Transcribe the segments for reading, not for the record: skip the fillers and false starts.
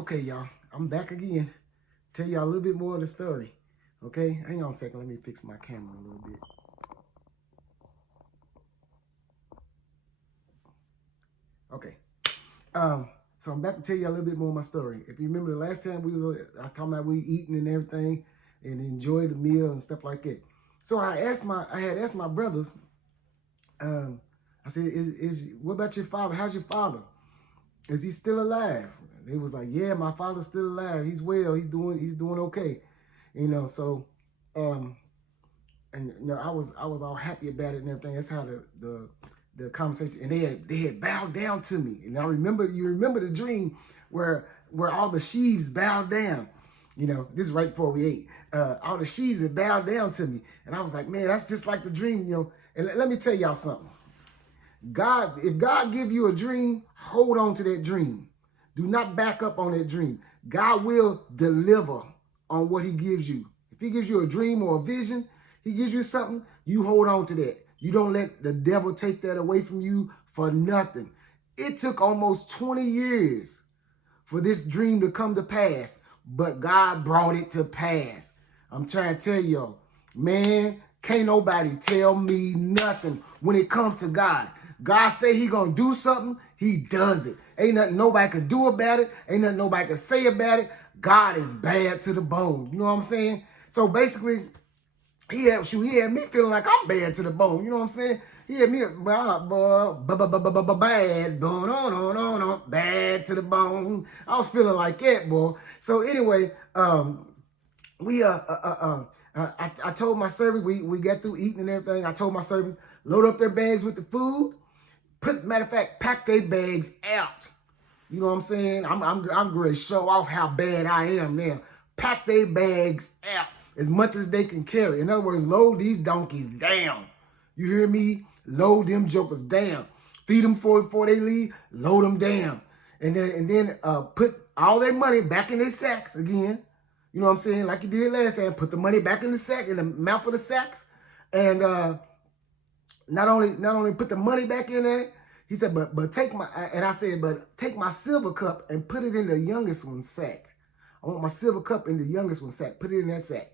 Okay, y'all, I'm back again. Tell y'all a little bit more of the story. Okay, hang on a second. Let me fix my camera a little bit. Okay. So I'm back to tell you a little bit more of my story. If you remember the last time I was talking about we eating and everything and enjoy the meal and stuff like that. So I had asked my brothers, I said, what about your father? How's your father? Is he still alive? They was like, yeah, my father's still alive. He's well. He's doing okay. So, and I was all happy about it and everything. That's how the conversation, and they had bowed down to me. And you remember the dream where all the sheaves bowed down. This is right before we ate. All the sheaves had bowed down to me. And I was like, man, that's just like the dream, And let me tell y'all something. If God give you a dream, hold on to that dream. Do not back up on that dream. God will deliver on what he gives you. If he gives you a dream or a vision, he gives you something, you hold on to that. You don't let the devil take that away from you for nothing. It took almost 20 years for this dream to come to pass, but God brought it to pass. I'm trying to tell y'all, man, can't nobody tell me nothing when it comes to God. God say he gonna do something, he does it. Ain't nothing nobody can do about it. Ain't nothing nobody can say about it. God is bad to the bone. You know what I'm saying? So basically, he had me feeling like I'm bad to the bone. You know what I'm saying? He had me bad, bad to the bone. I was feeling like that, boy. So anyway, I told my servants, we got through eating and everything. I told my servants, load up their bags with the food. Matter of fact, pack their bags out. You know what I'm saying? I'm going to show off how bad I am now. Pack their bags out as much as they can carry. In other words, load these donkeys down. You hear me? Load them jokers down. Feed them before they leave. Load them down. And then put all their money back in their sacks again. You know what I'm saying? Like you did last time. Put the money back in the sack, in the mouth of the sacks. And not only put the money back in there, he said, but take my silver cup and put it in the youngest one's sack. I want my silver cup in the youngest one's sack. Put it in that sack.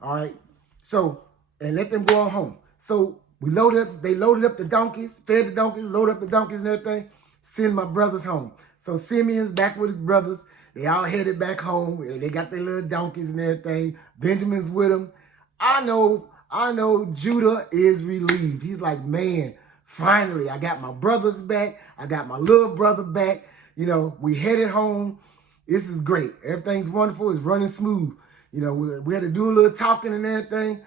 All right. So, and let them go on home. So they loaded up the donkeys, fed the donkeys, loaded up the donkeys and everything, send my brothers home. So Simeon's back with his brothers. They all headed back home. They got their little donkeys and everything. Benjamin's with them. I know Judah is relieved. He's like, man, finally, I got my brothers back. I got my little brother back. We headed home. This is great. Everything's wonderful. It's running smooth. We had to do a little talking and everything.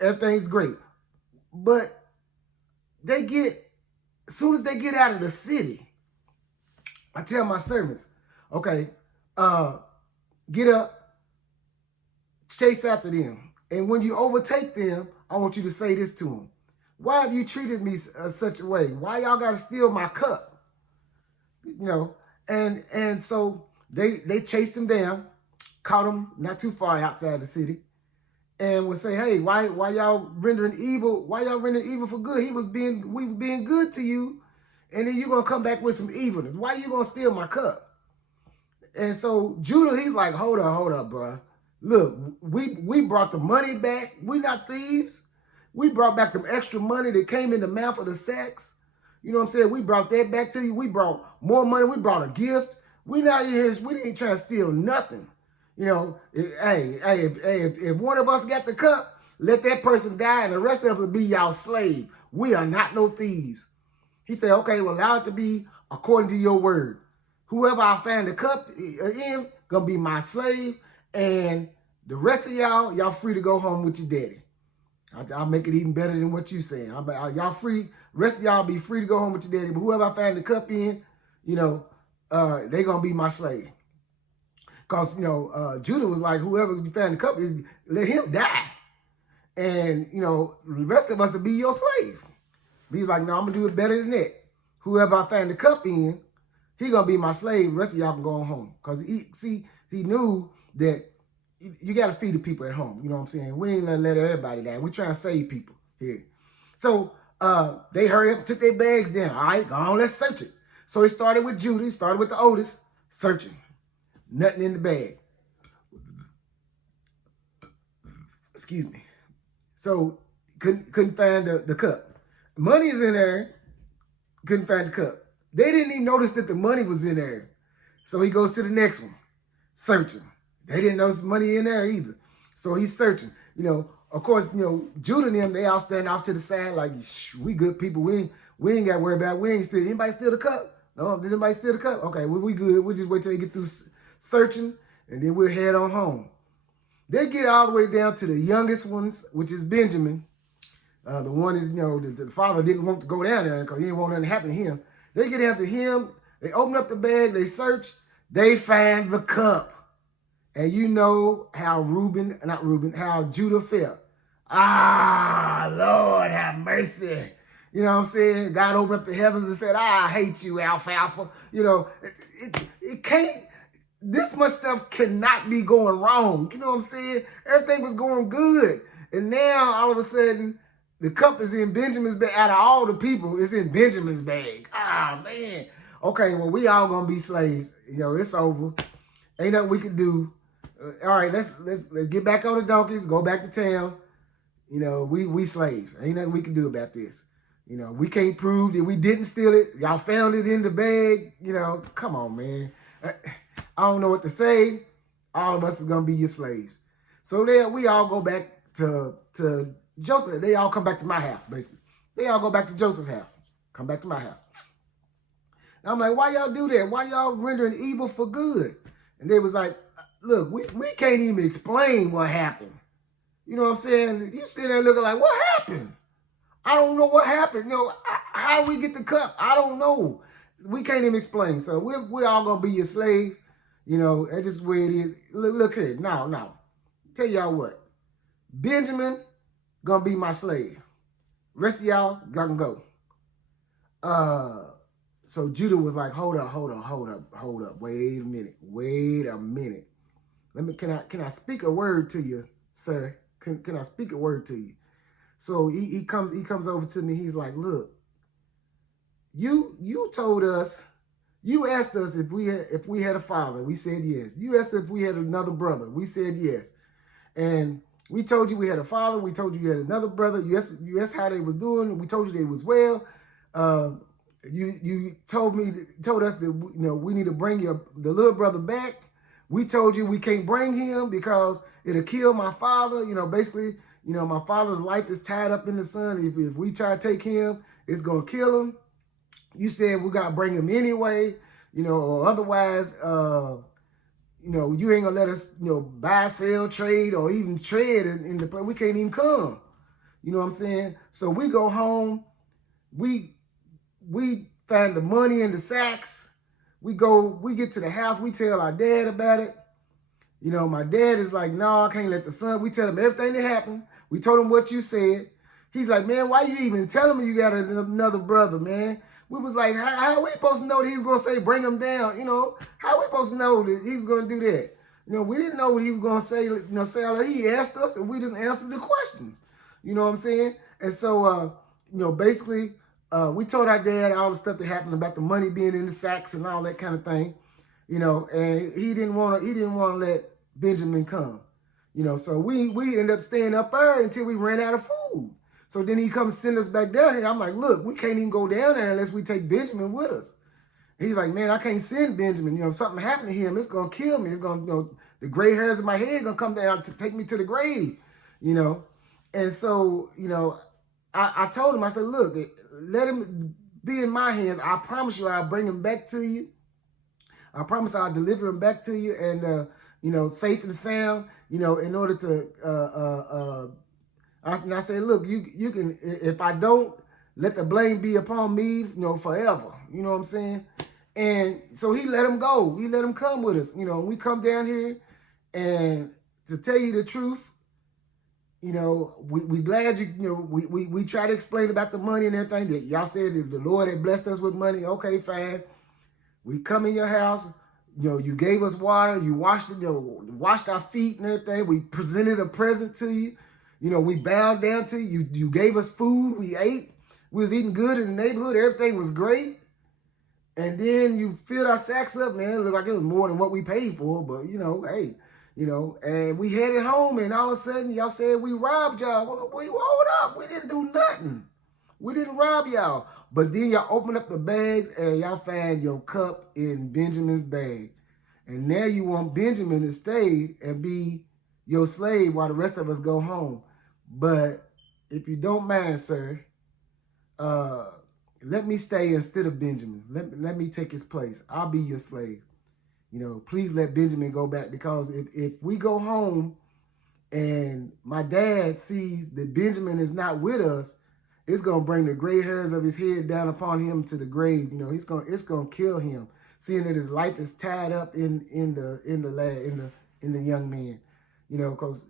Everything's great. But as soon as they get out of the city, I tell my servants, okay, get up, chase after them. And when you overtake them, I want you to say this to them. Why have you treated me such a way? Why y'all got to steal my cup? And so they chased him down, caught him not too far outside the city, and would say, hey, why y'all rendering evil? Why y'all rendering evil for good? We was being good to you, and then you're going to come back with some evilness. Why you going to steal my cup? And so Judah, he's like, hold up, bro. Look, we brought the money back. We not thieves. We brought back the extra money that came in the mouth of the sacks. You know what I'm saying? We brought that back to you. We brought more money. We brought a gift. We not here. We ain't trying to steal nothing. If one of us got the cup, let that person die and the rest of us be y'all slave. We are not no thieves. He said, okay, well, allow it to be according to your word. Whoever I find the cup in, gonna be my slave. And the rest of y'all free to go home with your daddy. I'll make it even better than what you saying. Y'all free. Rest of y'all be free to go home with your daddy. But whoever I find the cup in, they gonna be my slave. Because Judah was like, whoever you find the cup in, let him die. And the rest of us will be your slave. But he's like, no, I'm gonna do it better than that. Whoever I find the cup in, he gonna be my slave. The rest of y'all can go home. Because he knew that you got to feed the people at home. You know what I'm saying? We ain't gonna let everybody die. We're trying to save people here. So they hurried up, took their bags down. All right, go on, let's search it. So it started with Judah. It started with the oldest, searching. Nothing in the bag. Excuse me. So couldn't find the cup. Money is in there. Couldn't find the cup. They didn't even notice that the money was in there. So he goes to the next one, searching. They didn't notice the money in there either. So he's searching. Of course, Judah and them, they all stand off to the side like, we good people. We ain't got to worry about it. We ain't steal. Anybody steal the cup? No, did anybody steal the cup? Okay, we good. We'll just wait till they get through searching, and then we'll head on home. They get all the way down to the youngest ones, which is Benjamin. The one that, the father didn't want to go down there because he didn't want nothing to happen to him. They get down to him. They open up the bag. They search. They find the cup. And you know how how Judah felt. Lord have mercy. You know what I'm saying? God opened up the heavens and said, I hate you, alfalfa. It can't, this much stuff cannot be going wrong. You know what I'm saying? Everything was going good. And now, all of a sudden, the cup is in Benjamin's bag. Out of all the people, it's in Benjamin's bag. Man. Okay, well, we all gonna be slaves. It's over. Ain't nothing we can do. All right, let's get back on the donkeys, go back to town. We slaves. Ain't nothing we can do about this. We can't prove that we didn't steal it. Y'all found it in the bag. Come on, man. I don't know what to say. All of us is gonna be your slaves. So there, we all go back to Joseph. They all come back to my house, basically. They all go back to Joseph's house. Come back to my house. And I'm like, why y'all do that? Why y'all rendering evil for good? And they was like, look, we can't even explain what happened. You know what I'm saying? You sitting there looking like, what happened? I don't know what happened. How we get the cup? I don't know. We can't even explain. So we're all going to be your slave. That's just where it is. Look here. Now. Tell y'all what. Benjamin going to be my slave. Rest of y'all can go. So Judah was like, hold up. Wait a minute. Can I speak a word to you, sir? Can I speak a word to you? So he comes over to me. He's like, look, you told us, you asked us if we had a father. We said yes. You asked if we had another brother. We said yes. And we told you we had a father. We told you you had another brother. You asked how they was doing. We told you they was well. You told us that we need to bring the little brother back. We told you we can't bring him because it'll kill my father. Basically, my father's life is tied up in the son. If we try to take him, it's gonna kill him. You said we gotta bring him anyway, or otherwise, you ain't gonna let us, buy, sell, trade, or even tread in the place. We can't even come. You know what I'm saying? So we go home. We find the money in the sacks. We get to the house. We tell our dad about it. My dad is like, no, I can't let the son. We tell him everything that happened. We told him what you said. He's like, man, why you even telling me you got another brother, man? We was like, how are we supposed to know that he was going to say, bring him down? How are we supposed to know that he was going to do that? We didn't know what he was going to say, say all that. He asked us and we just answered the questions. You know what I'm saying? And so, basically, we told our dad all the stuff that happened about the money being in the sacks and all that kind of thing, and he didn't want to let Benjamin come, so we ended up staying up there until we ran out of food. So then he comes send us back down here. I'm like, look, we can't even go down there unless we take Benjamin with us. He's like, man, I can't send Benjamin. If something happened to him, it's going to kill me. It's going to, the gray hairs in my head going to come down to take me to the grave, And so, I told him, I said, look, let him be in my hands. I promise you I'll bring him back to you. I promise I'll deliver him back to you and, safe and sound, in order to, I said, look, you can, if I don't, let the blame be upon me, forever. You know what I'm saying? And so he let him go. He let him come with us. We come down here, and to tell you the truth, we glad we try to explain about the money and everything that y'all said if the Lord had blessed us with money. Okay, fine. We come in your house. You gave us water. You washed it. Washed our feet and everything. We presented a present to you. We bowed down to you. You gave us food. We ate. We was eating good in the neighborhood. Everything was great. And then you filled our sacks up, man. It looked like it was more than what we paid for, but hey, and we headed home, and all of a sudden, y'all said we robbed y'all. Well, hold up. We didn't do nothing. We didn't rob y'all. But then y'all open up the bags, and y'all find your cup in Benjamin's bag. And now you want Benjamin to stay and be your slave while the rest of us go home. But if you don't mind, sir, let me stay instead of Benjamin. Let me take his place. I'll be your slave. Please let Benjamin go back, because if we go home and my dad sees that Benjamin is not with us, it's gonna bring the gray hairs of his head down upon him to the grave. It's gonna kill him, seeing that his life is tied up in the young man. Because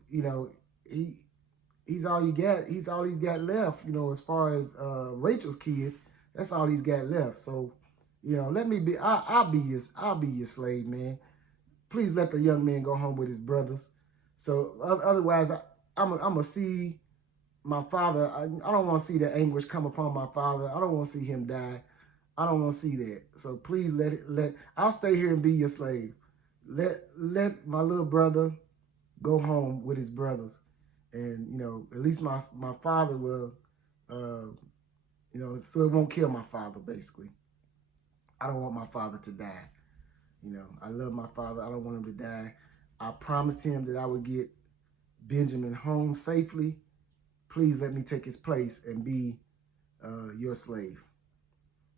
he's all you got. He's all he's got left. As far as Rachel's kids, that's all he's got left. So, let me be. I'll be your slave, man. Please let the young man go home with his brothers. So otherwise, I'm gonna see my father. I don't want to see the anguish come upon my father. I don't want to see him die. I don't want to see that. So please I'll stay here and be your slave. Let my little brother go home with his brothers. And, at least my father will, so it won't kill my father, basically. I don't want my father to die. I love my father. I don't want him to die. I promised him that I would get Benjamin home safely. Please let me take his place and be your slave.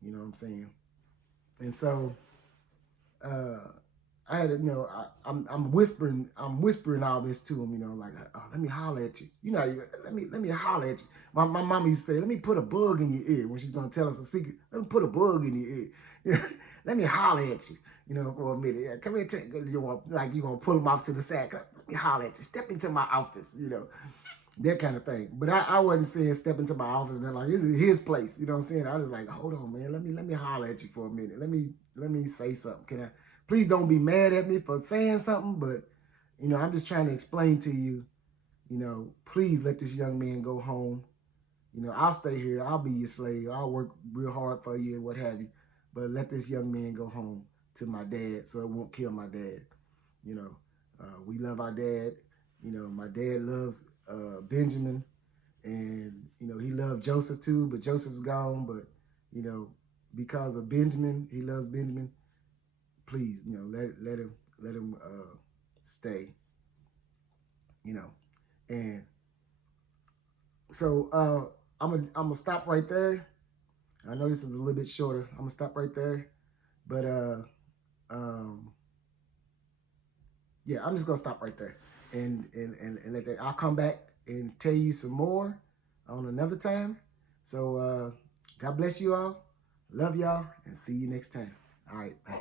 You know what I'm saying? And so I had to, I'm whispering all this to him, like, oh, let me holler at you. Let me holler at you. My mama used to say, let me put a bug in your ear when she's gonna tell us a secret. Let me put a bug in your ear. Let me holler at you, for a minute. Yeah, come here, you're gonna pull him off to the side. Let me holler at you. Step into my office, that kind of thing. But I wasn't saying step into my office and like, this is his place. You know what I'm saying? I was like, hold on, man. Let me holler at you for a minute. Let me say something. Can I? Please don't be mad at me for saying something, but I'm just trying to explain to you, please let this young man go home. I'll stay here. I'll be your slave. I'll work real hard for you and what have you. But let this young man go home to my dad so it won't kill my dad. We love our dad. My dad loves Benjamin, and he loved Joseph too, but Joseph's gone. But because of Benjamin, he loves Benjamin. Please, let him stay. And so I'm gonna stop right there. I know this is a little bit shorter. I'm gonna stop right there, but yeah, I'm just gonna stop right there, and let that. I'll come back and tell you some more on another time. So God bless you all. Love y'all, and see you next time. All right, bye.